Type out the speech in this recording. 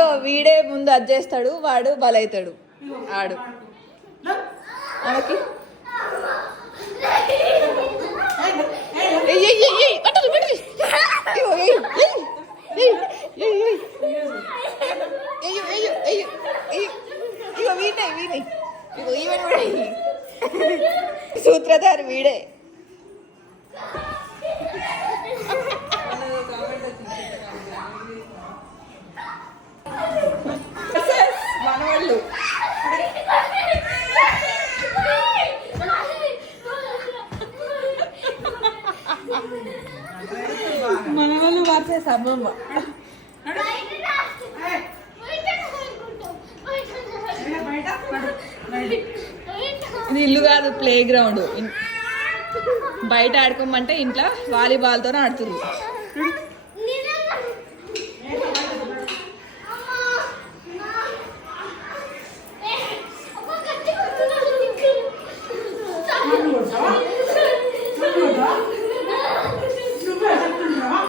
ఇగో వీడే ముందు అది చేస్తాడు, వాడు బలవుతాడు. ఆడు ఆమెకి ఇగో వీడే ఇగో ఈవెన్ కూడా సూత్రధారి వీడే. మనవాళ్ళు మనవాళ్ళు వర్సెస్ అమ్మమ్మ. ఇది ఇల్లు కాదు, ప్లే గ్రౌండ్. బయట ఆడుకోమంటే ఇంట్లో వాలీబాల్తో ఆడుతున్నారు.